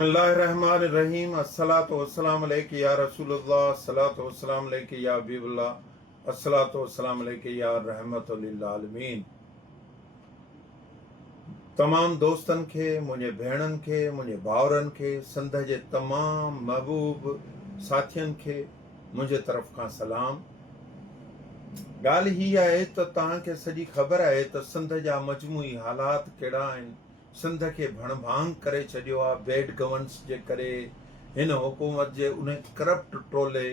बिस्मिल्लाहिर्रहमानिर्रहीम अस्सलातु वस्सलामु अलैका या रसूलुल्लाह अस्सलातु वस्सलामु अलैका या हबीबुल्लाह अस्सलातु वस्सलामु अलैका या रहमतुल लिल आलमीन। तमाम दोस्तन के, मुझे भेणन के, मुझे भावरन के, सिंध जे तमाम महबूब साथियन के मुझे तरफ का सलाम। गाल ही है तो तव्हांखे सॼी ख़बर है तो सिंध जा मजमूई हालात कहिड़ा आहिनि। सिंध के भणभांग करे छॾियो आहे बैड गवर्नेंस जे करे। हिन हुकूमत जे उन करप्ट टोले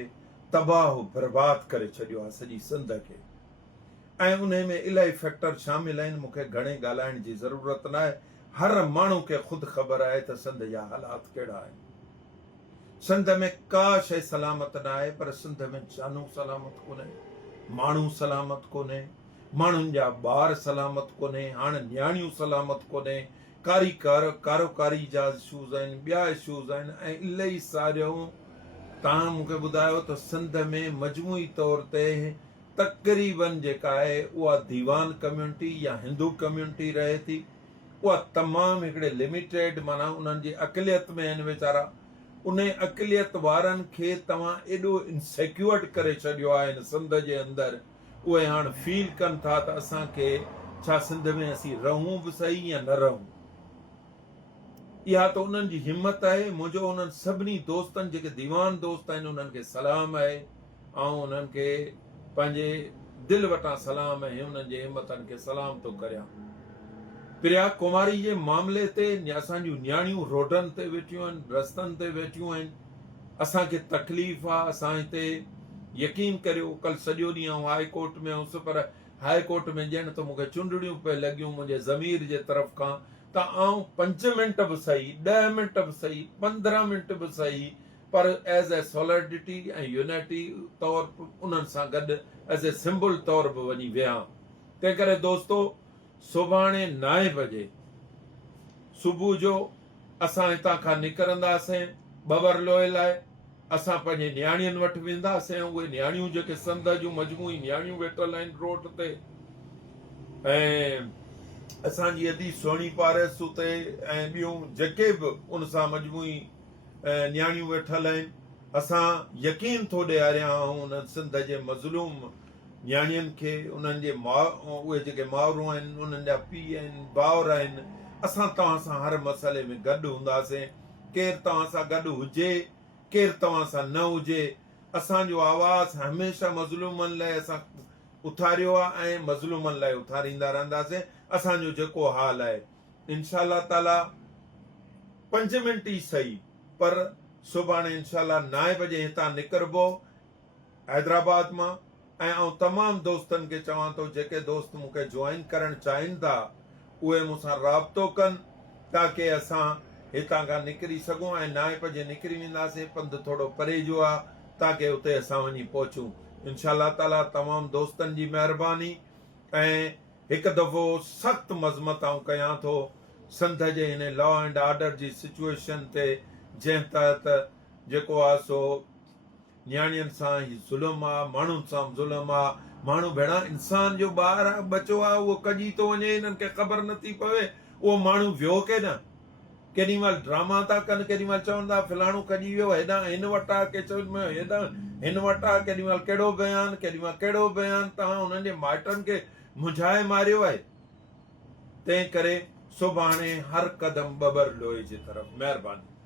तबाह बर्बाद करे छॾियो आहे सॼी सिंध खे। ऐं उन में इलाही फैक्टर शामिल आहिनि, मूंखे घणे ॻाल्हाइण जी ज़रूरत न आहे। हर माण्हू खे ख़ुदि ख़बर आहे त सिंध जा हालात कहिड़ा आहिनि। सिंध में का शइ सलामत न आहे, पर सिंध में जानू सलामत कोन्हे, माण्हू सलामत कोन्हे, माण्हुनि जा ॿार सलामत कोन्हे, हाणे नियाणियूं सलामत कोन्हे, कारोकारी जा इशूज़ आहिनि, ॿिया इशूज़ आहिनि ऐं इलाही सारियूं। तव्हां मूंखे ॿुधायो त सिंध में मजमूई तौर ते तक़रीबन जेका आहे उहा दीवान कम्यूनिटी या हिंदू कम्यूनिटी रहे थी। उहा तमामु हिकिड़े लिमिटेड, माना उन्हनि जी अक़लियत में आहिनि वीचारा। उन अक़लियत वारनि खे तव्हां एॾो इनसिक्योर करे छॾियो आहे हिन सिंध जे अंदरि। उहे हाणे फील कनि था त असांखे छा सिंध में असीं रहूं बि सही या न रहूं। इहा त उन्हनि जी हिम्मत आहे। मुंहिंजो उन्हनि सभिनी दोस्तनि जेके दीवान दोस्त आहिनि उन्हनि खे सलाम आहे ऐं उन्हनि खे पंहिंजे दिलि वटां सलाम आहे, उन्हनि जे हिम्मतनि खे सलाम थो करियां। प्रिया कुमारी जे मामले ते असांजूं नियाणियूं रोडनि ते वेठियूं आहिनि, रस्तनि ते वेठियूं आहिनि। असांखे तकलीफ़ आहे। असां हिते यकीन करियो, कल सॼो ॾींहुं आउं हाई कोर्ट में हुउसि, पर हाई कोर्ट में ॼण त मूंखे चुंडड़ियूं पे लॻियूं मुंहिंजे ज़मीर जे तरफ़ खां। त आउं 5 मिंट बि सही, 10 मिंट बि सही, 15 मिंट बि सही, पर एज़ ए सॉलिडिटी ऐं यूनिटी तौर उन्हनि सां गॾु एज़ ए सिंबल तौर बि वञी वियां। तंहिं करे दोस्तो, सुभाणे 9 बजे सुबुह जो असां हितां खां निकिरंदासीं बबर लोहे लाइ। असां पंहिंजे नियाणियुनि वटि वेंदासीं ऐं उहे नियाणियूं जेके सिंध जूं मजमूई नियाणियूं वेठल आहिनि रोड ते, ऐं असांजी अदी सुहिणी पारस उते ऐं ॿियूं जेके बि उन सां मजमूई नियाणियूं वेठल आहिनि, असां यकीन थो ॾियारियां उन सिंध जे मज़लूम नियाणियुनि खे, उन्हनि जे उहे जेके माउरूं आहिनि, उन्हनि जा पीउ आहिनि, भाउर आहिनि। असां तव्हां सां हर मसइले में गॾु हूंदासीं। केरु तव्हां सां गॾु हुजे, केरु तव्हां सां न हुजे, असांजो आवाज़ हमेशह मज़लूमनि लाइ असां उथारियो आहे ऐं मज़लूमनि लाइ उथारींदा रहंदासीं। असांजो जेको हाल आहे इंशाअल्लाह ताला 5 मिंट ई सही, पर सुभाणे इंशाअल्लाह 9 बजे हितां निकिरबो हैदराबाद मां। ऐं आउं तमामु दोस्तनि खे चवां थो, जेके दोस्त मूंखे ज्वाइन करणु चाहिनि था उहे मूंसां राब्तो कनि, ताकी असां हितां खां निकिरी सघूं। ऐं 9 बजे निकिरी वेंदासीं। पंधु थोरो परे जो आहे, ताकी उते असां वञी पहुचूं इंशाअल्लाह ताला। तमामु दोस्तनि जी महिरबानी। ऐं हिकु दफ़ो सख़्तु मज़मत आउं कयां थो सिंध जे हिन लॉ एंड ऑर्डर जी सिचुएशन ते, जंहिं तहत जेको आहे सो नियाणियुनि सां ही ज़ुल्म आहे, माण्हुनि सां ज़ुल्म आहे। माण्हू भेणा इंसान जो ॿार आहे, बचो आहे, उहो कॼी थो वञे, हिननि खे ख़बर नथी पवे। उहो माण्हू वियो के न, केॾी महिल ड्रामा था कनि, केॾी महिल चवनि था फलाणो कॼी वियो, हेॾां हिन वटि आहे, के चवनि में हेॾां हिन वटि आहे, केॾी महिल कहिड़ो बयानु, केॾी महिल कहिड़ो बयानु। तव्हां हुननि जे माइटनि खे मुंझाए मारियो आहे। तंहिं करे सुभाणे हर क़दम बबर लोहे जी तरफ़। महिरबानी।